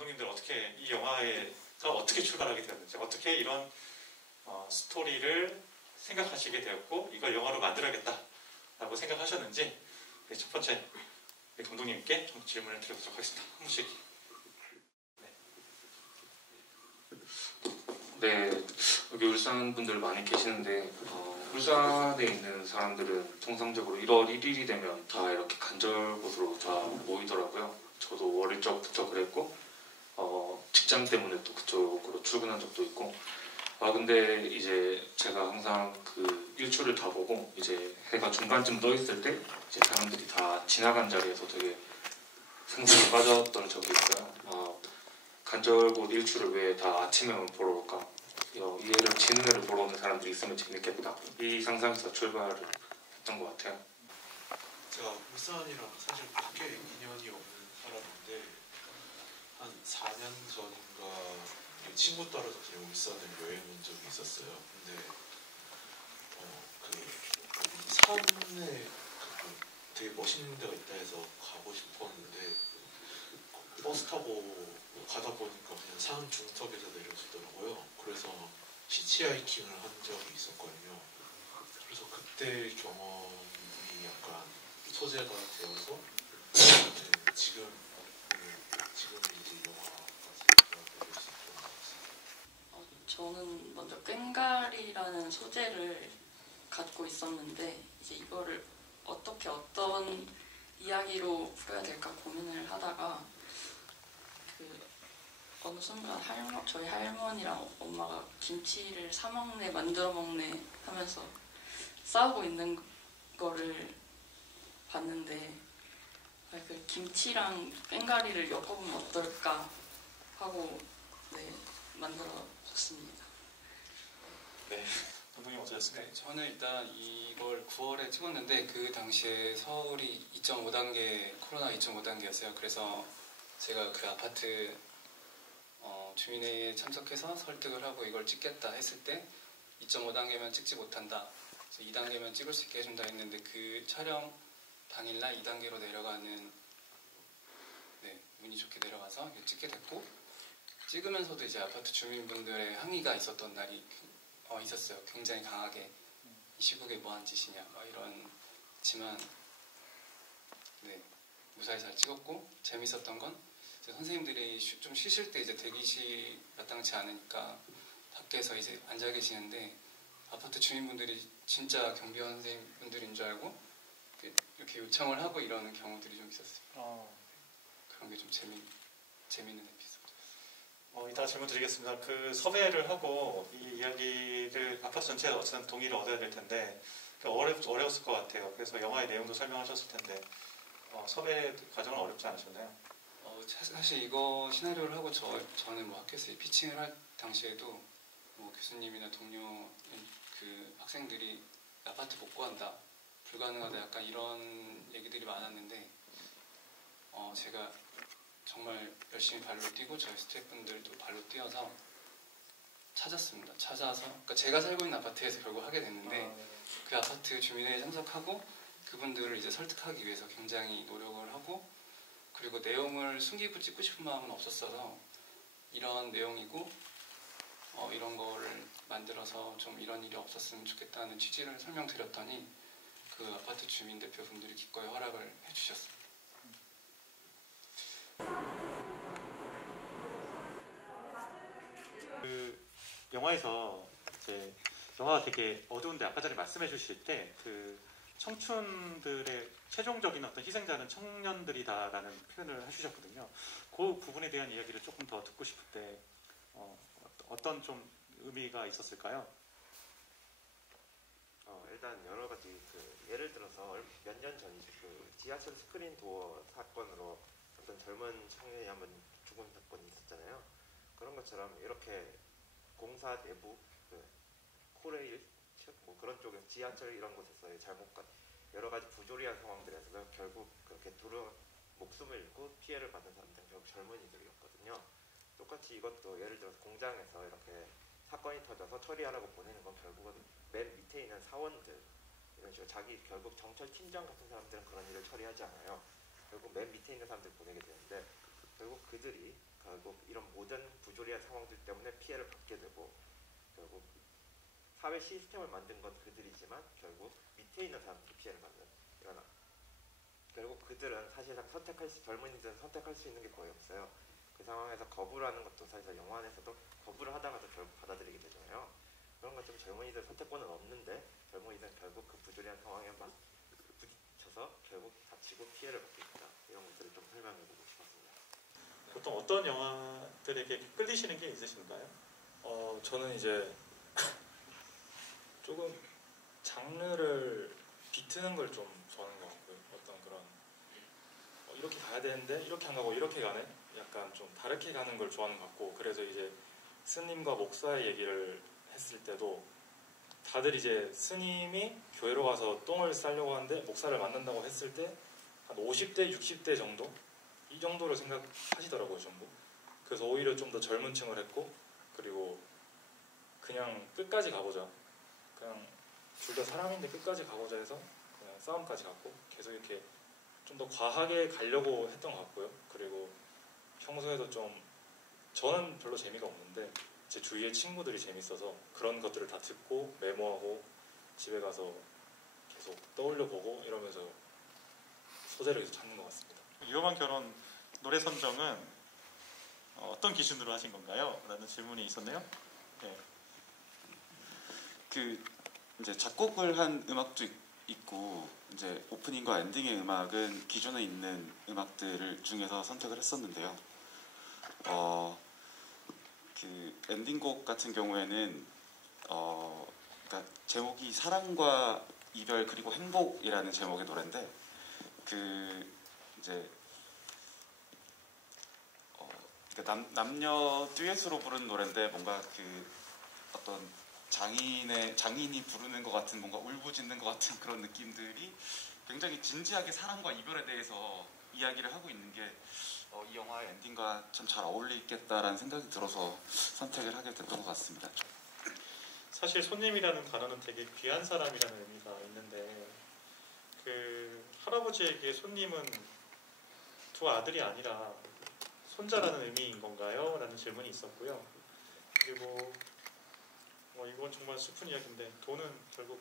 감독님들 어떻게 이 영화가 어떻게 출발하게 되었는지, 어떻게 이런 스토리를 생각하시게 되었고 이걸 영화로 만들어야겠다라고 생각하셨는지 첫 번째 감독님께 좀 질문을 드려보도록 하겠습니다. 한 분씩. 네, 여기 울산 분들 많이 계시는데 울산에 있는 사람들은 정상적으로 1월 1일이 되면 다 이렇게 간절 곳으로 다 모이더라고요. 저도 어릴 적부터 그랬고 직장 때문에 또 그쪽으로 출근한 적도 있고 근데 이제 제가 항상 그 일출을 다 보고 이제 해가 중간쯤 떠 있을 때 이제 사람들이 다 지나간 자리에서 되게 상상에 빠졌던 적이 있어요. 간절곶 일출을 왜 다 아침에만 보러 올까? 이해를 지는 애를 보러 오는 사람들이 있으면 재밌겠다. 이 상상에서 출발을 했던 것 같아요. 제가 울산이랑 사실 그렇게 인연이 없는 사람인데 한 4년 전인가 친구 따라서 그냥 울산을 여행 온 적이 있었어요. 근데 산에 되게 멋있는 데가 있다 해서 가고 싶었는데 버스 타고 가다 보니까 그냥 산 중턱에서 내려주더라고요. 그래서 히치하이킹을 한 적이 있었거든요. 그래서 그때 경험이 약간 소재가 되어서 지금 이제 영화까지 만들 수 있던 것 같습니다. 저는 먼저 꽹과리라는 소재를 갖고 있었는데 이제 이거를 어떻게 어떤 이야기로 풀어야 될까 고민을 하다가 어느 순간 저희 할머니랑 엄마가 김치를 사 먹네 만들어 먹네 하면서 싸우고 있는 거를 봤는데 그 김치랑 꽹과리를 엮어보면 어떨까 하고 만들어줬습니다. 네, 감독님 어떠셨습니까? 네, 저는 일단 이걸 9월에 찍었는데 그 당시에 서울이 2.5단계 코로나 2.5단계였어요. 그래서 제가 그 아파트 주민회의에 참석해서 설득을 하고 이걸 찍겠다 했을 때 2.5단계면 찍지 못한다. 2단계면 찍을 수 있게 해준다 했는데 그 촬영 당일날 2단계로 내려가는 운이 좋게 내려가서 찍게 됐고 찍으면서도 이제 아파트 주민분들의 항의가 있었던 날이 있었어요. 굉장히 강하게 이 시국에 뭐한 짓이냐 이런지만 무사히 잘 찍었고 재밌었던 건 선생님들이 좀 쉬실 때 이제 대기실 마땅치 않으니까 밖에서 이제 앉아 계시는데 아파트 주민분들이 진짜 경비원 선생님분들인 줄 알고 이렇게 요청을 하고 이러는 경우들이 좀 있었어요. 그런 게 좀 재밌는 에피소드. 이따가 질문 드리겠습니다. 그 섭외를 하고 이 이야기를 아파트 전체에 어쨌든 동의를 얻어야 될 텐데 어려웠을 것 같아요. 그래서 영화의 내용도 설명하셨을 텐데 섭외 과정은 어렵지 않으셨나요? 사실 이거 시나리오를 하고 저는 학교에서 피칭을 할 당시에도 교수님이나 동료 그 학생들이 아파트 못 구한다, 불가능하다 약간 이런 얘기들이 많았는데 제가 정말 열심히 발로 뛰고 저희 스태프분들도 발로 뛰어서 찾았습니다. 그러니까 제가 살고 있는 아파트에서 결국 하게 됐는데 그 아파트 주민회의에 참석하고 그분들을 이제 설득하기 위해서 굉장히 노력을 하고 그리고 내용을 숨기고 찍고 싶은 마음은 없었어서 이런 내용이고 이런 거를 만들어서 좀 이런 일이 없었으면 좋겠다는 취지를 설명드렸더니 그 아파트 주민 대표분들이 기꺼이 허락을 해주셨습니다. 그 영화에서 이제 영화가 되게 어두운데 아까 전에 말씀해 주실 때 그 청춘들의 최종적인 어떤 희생자는 청년들이다라는 표현을 해주셨거든요. 그 부분에 대한 이야기를 조금 더 듣고 싶을 때 어떤 좀 의미가 있었을까요? 일단 여러 가지 예를 들어서 몇 년 전이죠. 지하철 스크린 도어 사건으로 어떤 젊은 청년이 한번 죽은 사건이 있었잖아요. 그런 것처럼 이렇게 공사 내부 코레일 그런 쪽에 지하철 이런 곳에서의 잘못과 여러 가지 부조리한 상황들에서 결국 그렇게 목숨을 잃고 피해를 받는 사람들은 결국 젊은이들이었거든요. 똑같이 이것도 예를 들어서 공장에서 이렇게 사건이 터져서 처리하라고 보내는 건 결국은 맨 밑에 있는 사원들 이런 식으로 결국 정철 팀장 같은 사람들은 그런 일을 처리하지 않아요. 결국 맨 밑에 있는 사람들 보내게 되는데 결국 그들이 결국 이런 모든 부조리한 상황들 때문에 피해를 받게 되고 결국 사회 시스템을 만든 건 그들이지만 결국 밑에 있는 사람들이 피해를 받는 이런 결국 그들은 사실상 젊은이들은 선택할 수 있는 게 거의 없어요. 그 상황에서 거부를 하는 것도 사실 영화 안에서도 거부를 하다가도 결국 받아들이게 되잖아요. 그런 것처럼 젊은이들 선택권은 없는데 젊은이들은 결국 그 부조리한 상황에만 부딪혀서 결국 다치고 피해를 받게 된다. 이런 것들을 좀 설명해보고 싶었습니다. 보통 어떤 영화들에게 끌리시는 게 있으신가요? 저는 이제 조금 장르를 비트는 걸 좀 좋아하는 것 같고요. 어떤 그런 이렇게 가야 되는데 이렇게 안 가고 이렇게 가네? 약간 좀 다르게 가는 걸 좋아하는 것 같고, 그래서 이제 스님과 목사의 얘기를 했을 때도 다들 이제 스님이 교회로 가서 똥을 싸려고 하는데 목사를 만난다고 했을 때 한 50대, 60대 정도? 이 정도로 생각하시더라고요, 전부. 그래서 오히려 좀 더 젊은 층을 했고, 그리고 그냥 끝까지 가보자. 그냥 둘 다 사람인데 끝까지 가보자 해서 그냥 싸움까지 갔고, 계속 이렇게 좀 더 과하게 가려고 했던 것 같고요. 그리고 평소에도 좀 저는 별로 재미가 없는데 제 주위의 친구들이 재밌어서 그런 것들을 다 듣고 메모하고 집에 가서 계속 떠올려 보고 이러면서 소재를 계속 찾는 것 같습니다. 위험한 결혼 노래 선정은 어떤 기준으로 하신 건가요? 라는 질문이 있었네요. 네. 그 이제 작곡을 한 음악도 있고 이제 오프닝과 엔딩의 음악은 기존에 있는 음악들을 중에서 선택을 했었는데요. 그 엔딩곡 같은 경우에는 그러니까 제목이 사랑과 이별 그리고 행복이라는 제목의 노래인데 그 이제 그러니까 남녀 듀엣으로 부르는 노래인데 뭔가 그 어떤 장인이 부르는 것 같은 뭔가 울부짖는 것 같은 그런 느낌들이 굉장히 진지하게 사랑과 이별에 대해서 이야기를 하고 있는 게 이 영화의 엔딩과 참 잘 어울리겠다라는 생각이 들어서 선택을 하게 됐던 것 같습니다. 사실 손님이라는 단어는 되게 귀한 사람이라는 의미가 있는데 그 할아버지에게 손님은 두 아들이 아니라 손자라는 의미인 건가요? 라는 질문이 있었고요. 그리고 이건 정말 슬픈 이야기인데 돈은 결국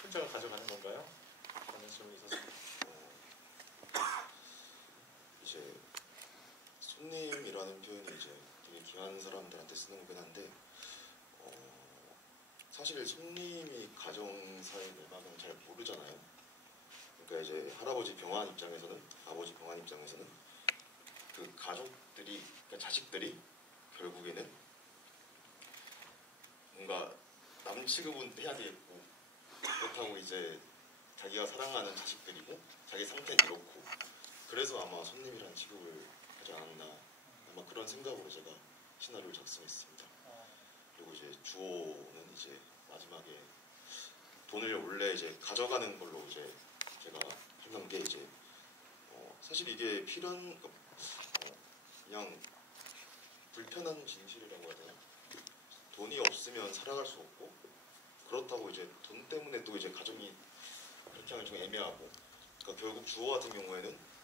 손자가 가져가는 건가요? 라는 질문이 있었습니다. 이제 손님이라는 표현이 이제 되게 귀한 사람들한테 쓰는 거긴 한데 사실 손님이 가정사의 내막은 잘 모르잖아요. 그러니까 이제 할아버지 병환 입장에서는 아버지 병환 입장에서는 그 가족들이 그러니까 자식들이 결국에는 뭔가 남 취급은 해야 되겠고 그렇다고 이제 자기가 사랑하는 자식들이고 자기 상태는 이렇고 그래서 아마 손님이라는 취급을 하지 않았나 아마 그런 생각으로 제가 시나리오를 작성했습니다. 그리고 이제 주호는 이제 마지막에 돈을 원래 이제 가져가는 걸로 이제 제가 했던 게 이제 사실 이게 그냥 불편한 진실이라고 해야 되나? 돈이 없으면 살아갈 수 없고 그렇다고 이제 돈 때문에 또 이제 가정이 그렇게 하면 좀 애매하고 그러니까 결국 주호 같은 경우에는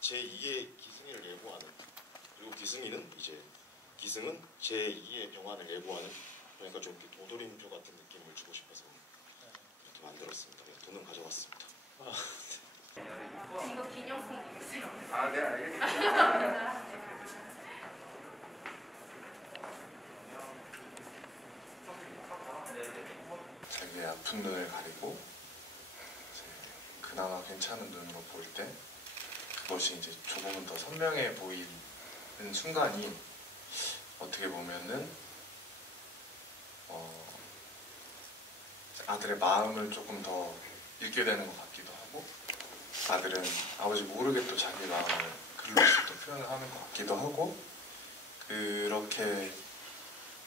제2의 기승이를 예고하는 그리고 기승은 제2의 병환을 예고하는 그러니까 좀 이렇게 도돌림표 같은 느낌을 주고 싶어서 이렇게 만들었습니다. 돈은 가져갔습니다. 이거 기념품 있어요. 네 알겠습니다. 자기의 아픈 눈을 가리고 이제 그나마 괜찮은 눈으로 보일 때 그것이 이제 조금은 더 선명해 보이는 순간이 어떻게 보면은 아들의 마음을 조금 더 읽게 되는 것 같기도 하고 아들은 아버지 모르게 또 자기 마음을 글로서 또 표현을 하는 것 같기도 하고 그렇게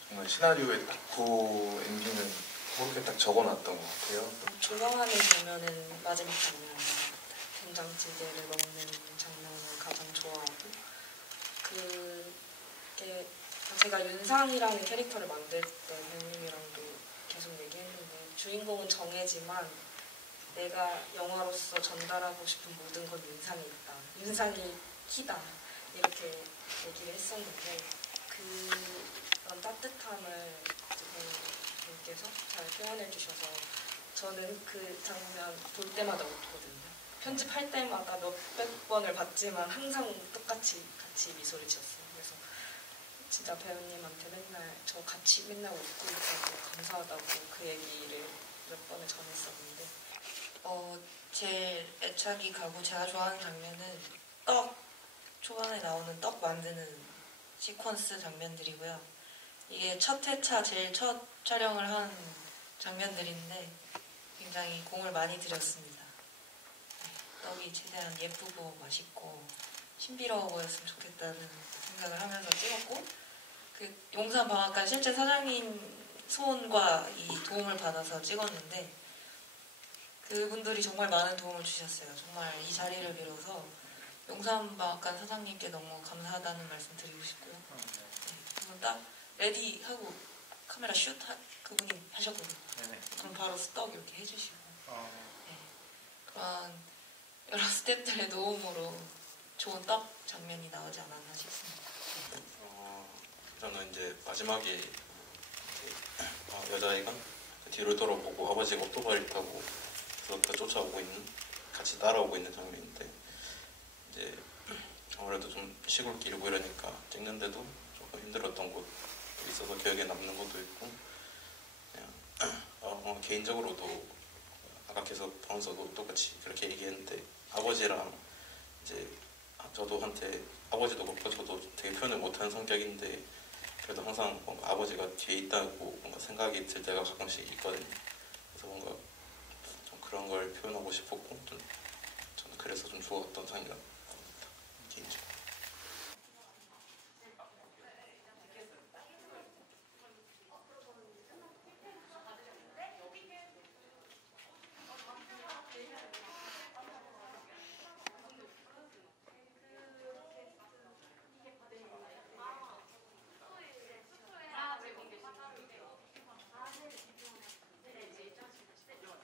정말 시나리오에 넣고 엔딩을 그렇게 딱 적어놨던 것 같아요. 조명하는 장면은 마지막 장면인 것 같아요. 된장찌개를 먹는 장면을 가장 좋아하고 그게 제가 윤상이라는 캐릭터를 만들 때 배우님이랑도 계속 얘기했는데 주인공은 정해지만 내가 영화로서 전달하고 싶은 모든 건 윤상이 있다. 윤상이 키다. 이렇게 얘기를 했었는데 그런 따뜻함을 분께서 잘 표현해 주셔서 저는 그 장면 볼 때마다 웃거든요. 편집할 때마다 몇백 번을 봤지만 항상 똑같이 같이 미소를 지었어요. 그래서 진짜 배우님한테 맨날 저 같이 맨날 웃고 있다고 감사하다고 그 얘기를 몇 번을 전했었는데 제일 애착이 가고 제가 좋아하는 장면은 초반에 나오는 떡 만드는 시퀀스 장면들이고요. 이게 첫 회차 제일 첫 촬영을 한 장면들인데 굉장히 공을 많이 들였습니다. 떡이 최대한 예쁘고 맛있고 신비로워 보였으면 좋겠다는 생각을 하면서 찍었고 그 용산방앗간 실제 사장님 소원과 이 도움을 받아서 찍었는데 그분들이 정말 많은 도움을 주셨어요. 정말 이 자리를 빌어서 용산방앗간 사장님께 너무 감사하다는 말씀 드리고 싶고요. 그분 딱 레디하고 카메라 슛 그분이 하셨거든요. 그럼 바로 스톱 이렇게 해주시고 그런 여러 스태프들의 도움으로 좋은 떡 장면이 나오지 않았나 싶습니다. 저는 이제 마지막에 여자아이가 뒤를 돌아보고 아버지가 오토바이를 타고 그래서 쫓아오고 있는, 같이 따라오고 있는 장면인데 이제 아무래도 좀 시골길이고 이러니까 찍는데도 조금 힘들었던 곳도 있어서 기억에 남는 것도 있고 그냥 개인적으로도 아까 계속 방에서도 똑같이 그렇게 얘기했는데 아버지랑 이제 저도 한테 아버지도 그렇고 저도 되게 표현을 못하는 성격인데 그래도 항상 뭔가 아버지가 뒤에 있다고 뭔가 생각이 들 때가 가끔씩 있거든요. 그래서 뭔가 좀 그런 걸 표현하고 싶었고 좀 저는 그래서 좀 좋았던 상이라 합니다. 개인적으로.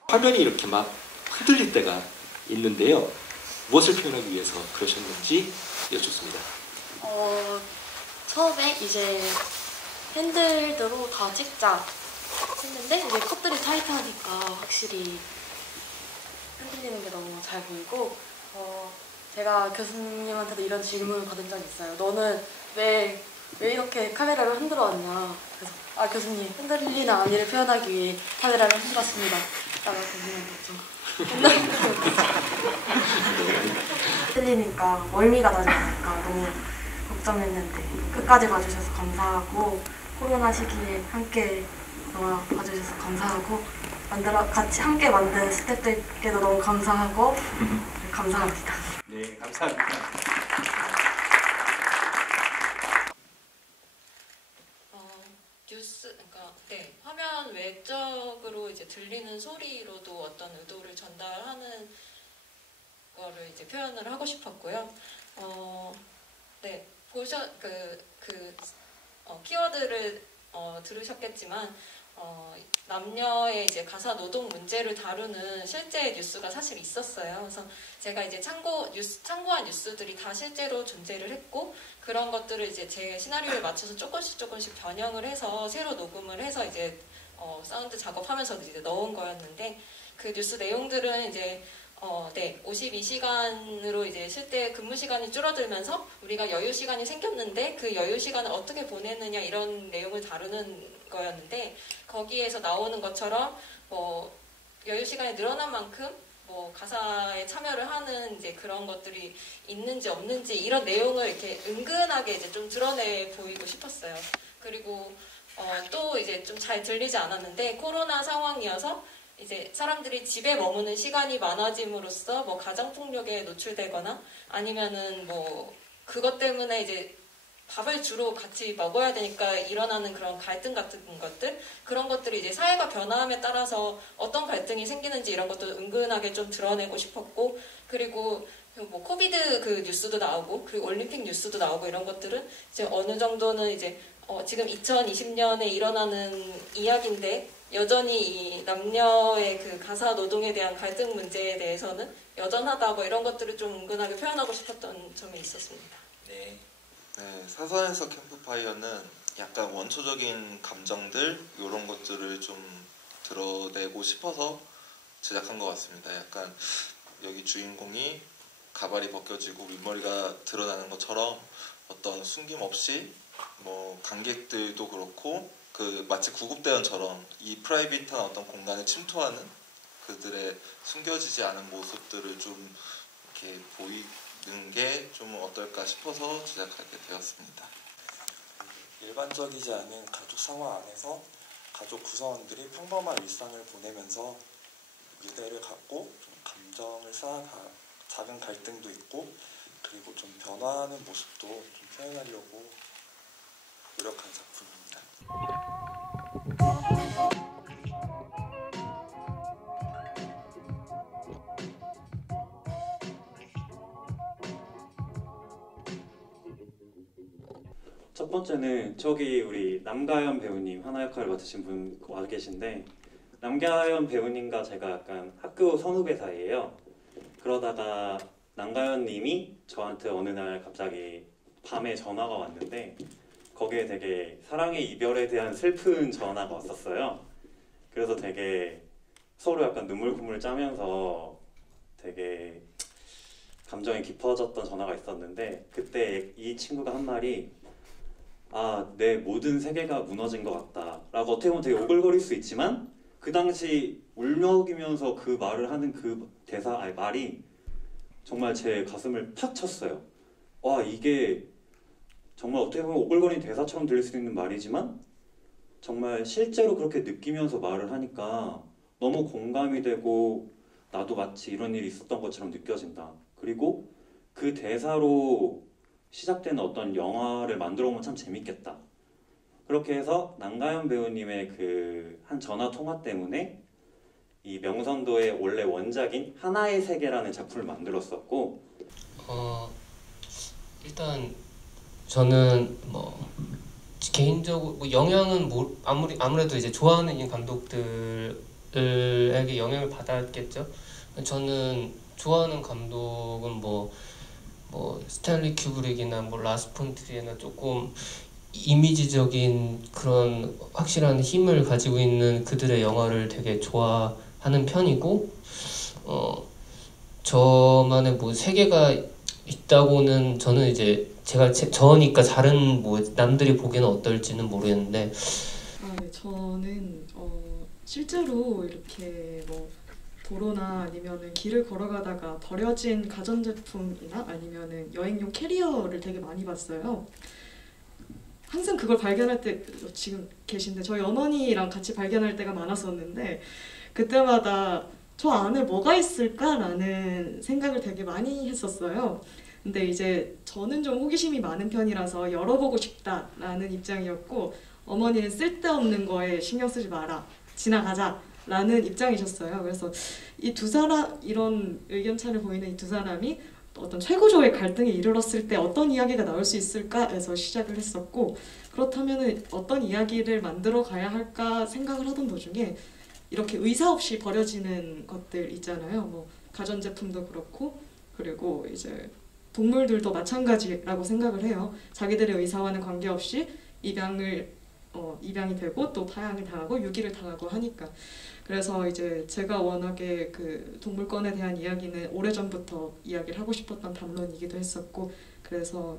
화면이 이렇게 막 흔들릴 때가 있는데요. 무엇을 표현하기 위해서 그러셨는지 여쭙습니다. 처음에 이제 핸들드로 다 찍자 했는데 이제 컷들이 타이트하니까 확실히 흔들리는 게 너무 잘 보이고 제가 교수님한테도 이런 질문을 받은 적이 있어요. 너는 왜 이렇게 카메라를 흔들어 왔냐. 그래서 교수님 흔들리는 아니를 표현하기 위해 카메라를 흔들었습니다. 라고 교수님한테 흔들리니까 멀미가 나지 않을까 너무 걱정했는데 끝까지 봐주셔서 감사하고 코로나 시기에 함께 봐주셔서 감사하고 같이 함께 만든 스태프들께도 너무 감사하고 감사합니다. 네, 감사합니다. 화면 외적으로 이제 들리는 소리로도 어떤 의도를 전달하는 거를 이제 표현을 하고 싶었고요. 키워드를 들으셨겠지만 남녀의 이제 가사 노동 문제를 다루는 실제 뉴스가 사실 있었어요. 그래서 제가 이제 참고한 뉴스들이 다 실제로 존재를 했고 그런 것들을 이제 제 시나리오에 맞춰서 조금씩 변형을 해서 새로 녹음을 해서 이제 사운드 작업하면서 이제 넣은 거였는데 그 뉴스 내용들은 이제 52시간으로 이제 실제 근무 시간이 줄어들면서 우리가 여유 시간이 생겼는데 그 여유 시간을 어떻게 보내느냐 이런 내용을 다루는 거였는데 거기에서 나오는 것처럼 여유 시간이 늘어난 만큼 가사에 참여를 하는 이제 그런 것들이 있는지 없는지 이런 내용을 이렇게 은근하게 이제 좀 드러내 보이고 싶었어요. 그리고 또 이제 좀 잘 들리지 않았는데 코로나 상황이어서 이제 사람들이 집에 머무는 시간이 많아짐으로써 가정폭력에 노출되거나 아니면은 그것 때문에 이제 밥을 주로 같이 먹어야 되니까 일어나는 그런 갈등 같은 것들 그런 것들이 이제 사회가 변화함에 따라서 어떤 갈등이 생기는지 이런 것도 은근하게 좀 드러내고 싶었고 그리고 코비드 그 뉴스도 나오고 그리고 올림픽 뉴스도 나오고 이런 것들은 이제 어느 정도는 이제 지금 2020년에 일어나는 이야기인데 여전히 이 남녀의 그 가사 노동에 대한 갈등 문제에 대해서는 여전하다 이런 것들을 좀 은근하게 표현하고 싶었던 점이 있었습니다. 네. 네, 사선에서 캠프파이어는 약간 원초적인 감정들 이런 것들을 좀 드러내고 싶어서 제작한 것 같습니다. 약간 여기 주인공이 가발이 벗겨지고 윗머리가 드러나는 것처럼 어떤 숨김없이 뭐 관객들도 그렇고 그 마치 구급대원처럼 이 프라이빗한 어떤 공간에 침투하는 그들의 숨겨지지 않은 모습들을 좀 이렇게 보이는 게 좀 어떨까 싶어서 제작하게 되었습니다. 일반적이지 않은 가족 상황 안에서 가족 구성원들이 평범한 일상을 보내면서 유대를 갖고 좀 감정을 쌓아 작은 갈등도 있고 그리고 좀 변화하는 모습도 좀 표현하려고 노력한 작품입니다. 첫 번째는 저기 우리 남가연 배우님 하나 역할을 맡으신 분 와 계신데, 남가연 배우님과 제가 약간 학교 선후배 사이예요. 그러다가 남가연 님이 저한테 어느 날 갑자기 밤에 전화가 왔는데 거기에 되게 사랑의 이별에 대한 슬픈 전화가 왔었어요. 그래서 되게 서로 약간 눈물콧물 짜면서 되게 감정이 깊어졌던 전화가 있었는데, 그때 이 친구가 한 말이 내 모든 세계가 무너진 것 같다 라고 어떻게 보면 되게 오글거릴 수 있지만 그 당시 울먹이면서 그 말을 하는 그 말이 정말 제 가슴을 팍 쳤어요. 와, 이게 정말 어떻게 보면 오글거리는 대사처럼 들릴 수 있는 말이지만 정말 실제로 그렇게 느끼면서 말을 하니까 너무 공감이 되고 나도 마치 이런 일이 있었던 것처럼 느껴진다. 그리고 그 대사로 시작되는 어떤 영화를 만들어 보면 참 재밌겠다. 그렇게 해서 남가연 배우님의 그 한 전화 통화 때문에 이 명선도의 원래 원작인 하나의 세계라는 작품을 만들었었고, 일단 저는 개인적으로 영향은 아무래도 이제 좋아하는 감독들에게 영향을 받았겠죠. 저는 좋아하는 감독은 스탠리 큐브릭이나 라스 폰 트리에나 조금 이미지적인 그런 확실한 힘을 가지고 있는 그들의 영화를 되게 좋아하는 편이고, 저만의 세계가 있다고는 저는 이제 저니까 다른 남들이 보기에는 어떨지는 모르겠는데, 네, 저는 실제로 이렇게 도로나 아니면은 길을 걸어가다가 버려진 가전제품이나 아니면은 여행용 캐리어를 되게 많이 봤어요. 항상 그걸 발견할 때, 지금 계신데 저희 어머니랑 같이 발견할 때가 많았었는데, 그때마다 저 안에 뭐가 있을까라는 생각을 되게 많이 했었어요. 근데 이제 저는 좀 호기심이 많은 편이라서 열어보고 싶다라는 입장이었고, 어머니는 쓸데없는 거에 신경 쓰지 마라, 지나가자 라는 입장이셨어요. 그래서 이 두 사람, 이런 의견차를 보이는 이 두 사람이 어떤 최고조의 갈등에 이르렀을 때 어떤 이야기가 나올 수 있을까에서 시작을 했었고, 그렇다면 어떤 이야기를 만들어 가야 할까 생각을 하던 도중에 이렇게 의사 없이 버려지는 것들 있잖아요. 가전제품도 그렇고, 그리고 이제 동물들도 마찬가지라고 생각을 해요. 자기들의 의사와는 관계없이 입양이 되고 또 파양을 당하고 유기를 당하고 하니까. 그래서 이제 제가 워낙에 그 동물권에 대한 이야기는 오래전부터 이야기를 하고 싶었던 담론이기도 했었고, 그래서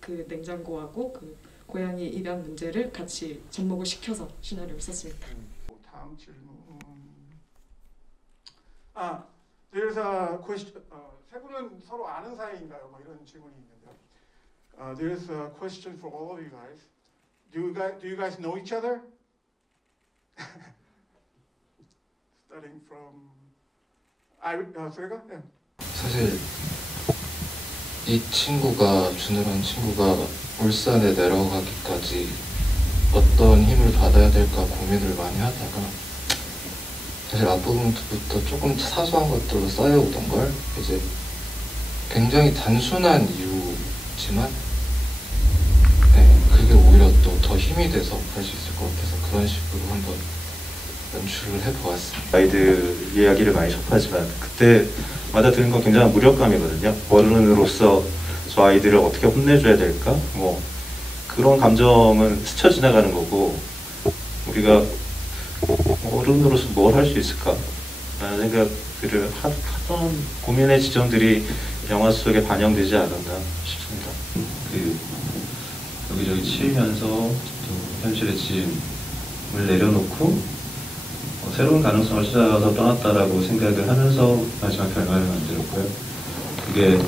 그 냉장고하고 그 고양이 입양 문제를 같이 접목을 시켜서 시나리오를 썼습니다. 다음 질문. There's a question. 세 분은 서로 아는 사이인가요? 이런 질문이 있는데요. There's a question for all of you guys. Do you guys know each other? Starting from Yeah. 사실 이 친구가 준우라는 친구가 울산에 내려가기까지 어떤 힘을 받아야 될까 고민을 많이 하다가 사실 앞부분부터 조금 사소한 것들로 쌓여오던 걸 이제 굉장히 단순한 이유지만 그게 오히려 또 더 힘이 돼서 할 수 있을 것 같아서 그런 식으로 한번 연출을 해보았습니다. 아이들 이야기를 많이 접하지만 그때마다 드는 건 굉장한 무력감이거든요. 어른으로서 저 아이들을 어떻게 혼내줘야 될까? 뭐 그런 감정은 스쳐 지나가는 거고 우리가 어른으로서 뭘 할 수 있을까? 라는 생각들을 하던 고민의 지점들이 영화 속에 반영되지 않았나 싶습니다. 여기저기 치이면서 또 현실의 짐을 내려놓고 새로운 가능성을 찾아가서 떠났다라고 생각을 하면서 마지막 결말을 만들었고요. 그게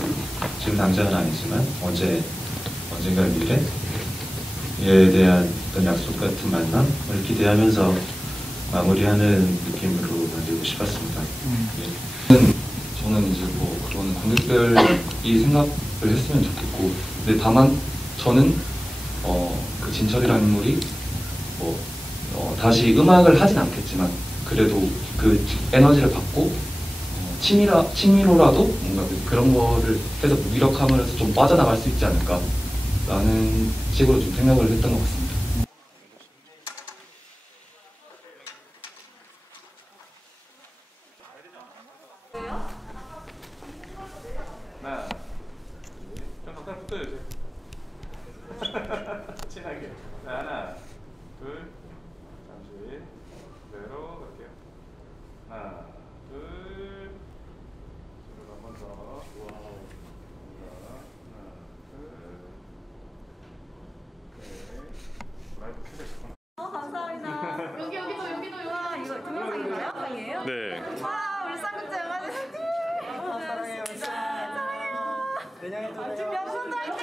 지금 당장은 아니지만 언젠가 미래에 대한 어떤 약속 같은 만남을 기대하면서 마무리하는 느낌으로 만들고 싶었습니다. 저는 이제 뭐 그런 관객들이 생각을 했으면 좋겠고, 근데 다만 저는 그 진철이라는 인물이 다시 음악을 하진 않겠지만 그래도 그 에너지를 받고 취미로라도 뭔가 그런 거를 해서 무기력함을 해서 좀 빠져나갈 수 있지 않을까라는 식으로 좀 생각을 했던 것 같습니다. 하나, 좀 가까이 붙어주세요. 친하게. 자, 하나, 둘, 잠시 그대로 갈게요. 하나, 둘, 손을 한번 더. 와우. 하나, 둘, 네. 라이브 켜졌구나. 감사합니다. 여기도 와 이거 동영상인가요? 방이에요? 네. 와 우리 쌍극자 영화제 사랑해요. 사랑해요. 내년에 또 봬요. 명성도 화이팅!